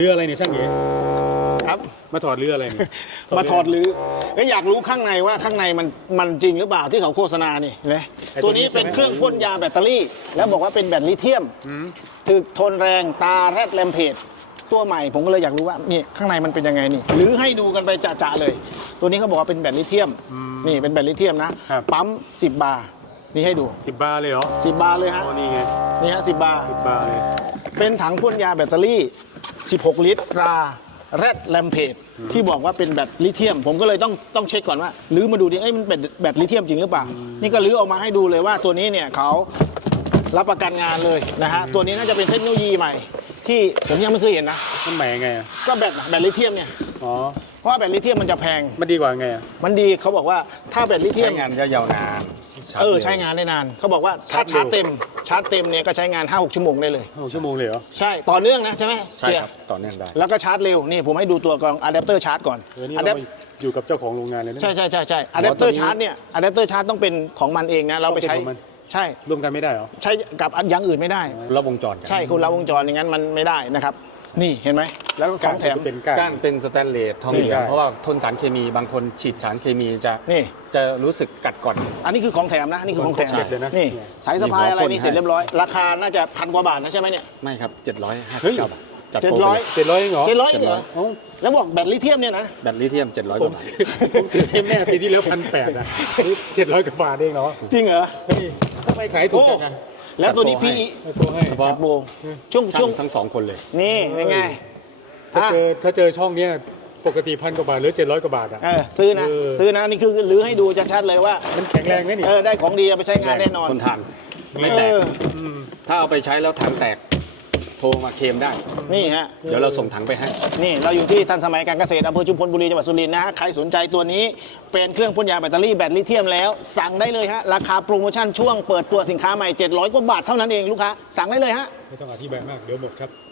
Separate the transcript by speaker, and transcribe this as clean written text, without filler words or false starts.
Speaker 1: เรืออะไรเนี่ยช่างเอ๋
Speaker 2: ครับ
Speaker 1: มาถอดเรืออะไรเนี่ย
Speaker 2: มาถอดหรือก็อยากรู้ข้างในว่าข้างในมันจริงหรือเปล่าที่เขาโฆษณานี่นะตัวนี้เป็นเครื่องพ่นยาแบตเตอรี่ แล้วบอกว่าเป็นแบตลิเธียมถึกทนแรงตาแรดแรมเพจตัวใหม่ผมก็เลยอยากรู้ว่านี่ข้างในมันเป็นยังไงนี่หรือให้ดูกันไปจ่าๆเลย ตัวนี้เขาบอกว่าเป็นแบตลิเธียมนี่เป็นแบตลิเธียมนะปั๊ม10 บาร์นี่ให้ดู
Speaker 1: 10 บาทเลยเหรอ
Speaker 2: 10 บาร์เลยฮะ
Speaker 1: นี่ไง
Speaker 2: นี่ฮะ10 บาร์
Speaker 1: 10 บาทเลย
Speaker 2: เป็นถังพ่นยาแบตเตอรี่16 ลิตรตราแรดแรมเพจที่บอกว่าเป็นแบตลิเธียมผมก็เลยต้องเช็คก่อนว่าลื้อมาดูดิมันเป็นแบตลิเธียมจริงหรือเปล่านี่ก็ลื้อออกมาให้ดูเลยว่าตัวนี้เนี่ยเขารับประกันงานเลยนะฮะตัวนี้น่าจะเป็นเทคโนโลยีใหม่ที่ผมยังไม่เคยเห็นนะ
Speaker 1: มันใหม่ยังไงอ่ะ
Speaker 2: ก็แบตลิเธียมเนี่ย
Speaker 1: อ๋อ
Speaker 2: เพราะแบตลิเธียมมันจะแพง
Speaker 1: มันดีกว่าไงอ่ะ
Speaker 2: มันดีเขาบอกว่าถ้าแบตลิเธียม
Speaker 3: ใช้งานยาวนาน
Speaker 2: ใช้งานได้นานเขาบอกว่าถ้าชาร์จเต็มเนี่ยก็ใช้งาน 5-6 ชั่วโมงได้เลย
Speaker 1: 6 ชั่วโมงเลยเหรอ
Speaker 2: ใช่ต่อเนื่องนะใช่ไหม
Speaker 3: ใช่ครับต่อเนื่องได้
Speaker 2: แล้วก็ชาร์จเร็วนี่ผมให้ดูตัวกรองอะแดปเตอร์ชาร์จก่อน
Speaker 1: อะแดปอยู่กับเจ้าของโรงงานเลยนะ
Speaker 2: ใช่อะแดปเตอร์ชาร์จเนี่ยอะแดปเตอร์ชาร์จต้องเป็นของมันเองนะเราไปใช้ใช่
Speaker 1: ร่วมกันไม่ได้เหรอ
Speaker 2: ใช้กับอย่างอื่นไม่ได้
Speaker 3: ระวงจร
Speaker 2: ใช่คุณระวงจรอย่างนั้นมันไม่ได้นะครับนี่เห็นไหมแล้วก็ของแถม
Speaker 3: ก้านเป็นสแตนเลสทองเหลืองเพราะว่าทนสารเคมีบางคนฉีดสารเคมีจะรู้สึกกัดก่อน
Speaker 2: อันนี้คือของแถมนะนี่คือของแถมนี่สายสะพายอะไรนี่เสร็จเรียบร้อยราคาน่าจะ1,000 กว่าบาทนะใช่ไหมเนี่ย
Speaker 3: ไม่ครับ759 บาท
Speaker 2: 700
Speaker 1: เองเหรอ
Speaker 2: 700เหรอแล้วบอกแบตลิเธียมเนี่ยนะ
Speaker 3: แบตลิเธียม700 กว่าบาท
Speaker 1: ผมซื้อให้แม่ปีที่แล้ว1,800นะนี่700 กว่าบาทเองเนาะ
Speaker 2: จริงเหรอ
Speaker 1: ทำไมขายถูกจัง
Speaker 2: แล้วตัวนี้พี่
Speaker 1: เฉพาะ
Speaker 2: โบช่วง
Speaker 3: ทั้ง2 คนเลย
Speaker 2: นี่เป็นไง
Speaker 1: ถ้าเจอช่องเนี้ยปกติ1,000 กว่าบาทหรือ700 กว่าบาทอ่ะ
Speaker 2: ซื้อนะนี่คือลื้อให้ดูชัดๆเลยว่า
Speaker 1: มันแข็งแรงไหมนี่
Speaker 2: ได้ของดีเอาไปใช้งานแน่นอน
Speaker 3: ทนทานไม่แตกถ้าเอาไปใช้แล้วถังแตกโทรมาเคลมได้
Speaker 2: นี่ฮะ
Speaker 3: เดี๋ยวเราส่งถังไปให้
Speaker 2: นี่เราอยู่ที่ทันสมัยการเกษตรอำเภอชุมพลบุรีจังหวัดสุรินทร์นะใครสนใจตัวนี้เป็นเครื่องพ่นยาแบตเตอรี่แบตลิเธียมแล้วสั่งได้เลยฮะราคาโปรโมชั่นช่วงเปิดตัวสินค้าใหม่700 กว่าบาทเท่านั้นเองลูกค้าสั่งได้เลยฮะ
Speaker 1: ไม่ต้องอธิบายมากเดี๋ยวหมดครับ